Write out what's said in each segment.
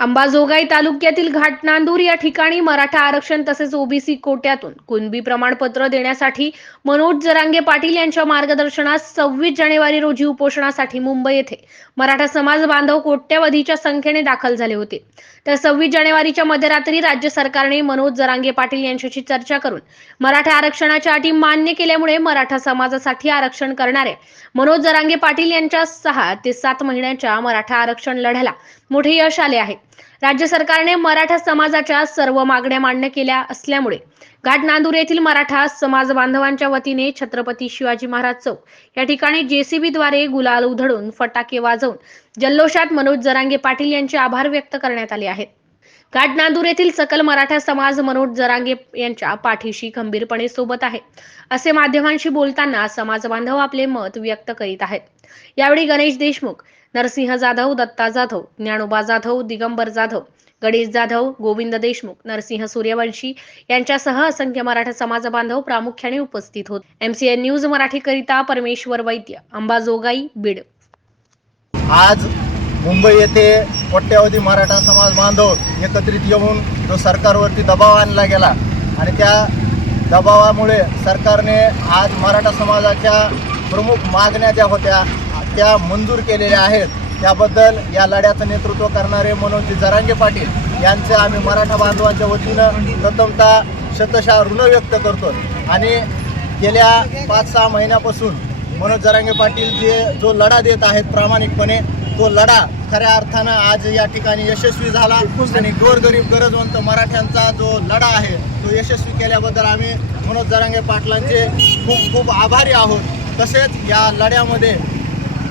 अंबाजोगाई तालुक्यातील घाटनांदूर या ठिकाणी मराठा आरक्षण तसेच ओबीसी कोट्यातून कुणबी प्रमाणपत्र देण्यासाठी मनोज जरांगे पाटील यांच्या मार्गदर्शनात सव्वीस जानेवारी रोजी उपोषणासाठी मुंबई येथे मराठा समाज बांधव कोट्यवधीच्या संख्येने दाखल झाले होते. तर सव्वीस जानेवारीच्या मध्यरात्री राज्य सरकारने मनोज जरांगे पाटील यांच्याशी चर्चा करून मराठा आरक्षणाच्या अटी मान्य केल्यामुळे मराठा समाजासाठी आरक्षण करणारे मनोज जरांगे पाटील यांच्या सहा ते सात महिन्यांच्या मराठा आरक्षण लढ्याला मोठे यश आले आहे. राज्य सरकारने मराठा समाजाच्या सर्व मागण्या मान्य केल्या असल्यामुळे घाट नांदूर येथील मराठा समाज बांधवांच्या वतीने छत्रपती शिवाजी महाराज चौक या ठिकाणी जेसीबी द्वारे गुलाल उधळून फटाके वाजवून जल्लोषात मनोज जरांगे पाटील यांचे आभार व्यक्त करण्यात आले आहेत. घाट नांदूर येथील सकल मराठा समाज मनोज जरांगे यांच्या पाठीशी खंबीरपणे सोबत आहे. असे माध्यमांशी बोलताना समाज बांधव आपले मत व्यक्त करीत आहेत. यावेळी गणेश देशमुख नरसिंह जाधव दत्ता जाधव ज्ञानोबा जाधव दिगंबर जाधव गणेश जाधव गोविंद देशमुख नरसिंह सूर्यवंशी यांच्यासह असंख्य मराठा समाज बांधव प्रामुख्याने उपस्थित होते. एमसीएन न्यूज मराठीकरिता परमेश्वर वैद्य अंबाजोगाई बीड. आज मुंबई येथे कोट्यावधी मराठा समाज बांधव एकत्रित येऊन जो सरकारवरती दबाव आणला गेला आणि त्या दबावामुळे सरकारने आज मराठा समाजाच्या प्रमुख मागण्या ज्या होत्या त्या मंजूर केलेल्या आहेत. त्याबद्दल या लढ्याचं नेतृत्व करणारे मनोजी जरांगे पाटील यांचं आम्ही मराठा बांधवांच्या वतीनं प्रथमतः शतशः ऋण व्यक्त करतो आणि गेल्या पाच सहा महिन्यापासून मनोज जरांगे पाटील जे जो लढा देत आहेत प्रामाणिकपणे तो लढा खऱ्या अर्थानं आज या ठिकाणी यशस्वी झाला. आणि गोरगरीब गरजवंत मराठ्यांचा जो लढा आहे तो यशस्वी केल्याबद्दल आम्ही मनोज जरांगे पाटलांचे खूप खूप आभारी आहोत. तसेच या लढ्यामध्ये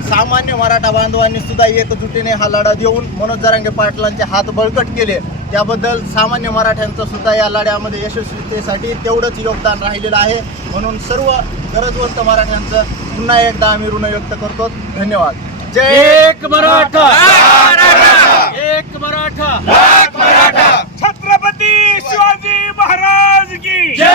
सामान्य मराठा बांधवांनी सुद्धा एकजुटीने हा लढा देऊन मनोज जरांगे पाटलांचे हात बळकट केले. त्याबद्दल सामान्य मराठ्यांचं सुद्धा या लढ्यामध्ये यशस्वीतेसाठी तेवढंच योगदान राहिलेलं आहे. म्हणून सर्व गरजवंत मराठ्यांचं पुन्हा एकदा आम्ही ऋण व्यक्त करतो. धन्यवाद. एक मराठा. एक मराठा. छत्रपती शिवाजी महाराज की जय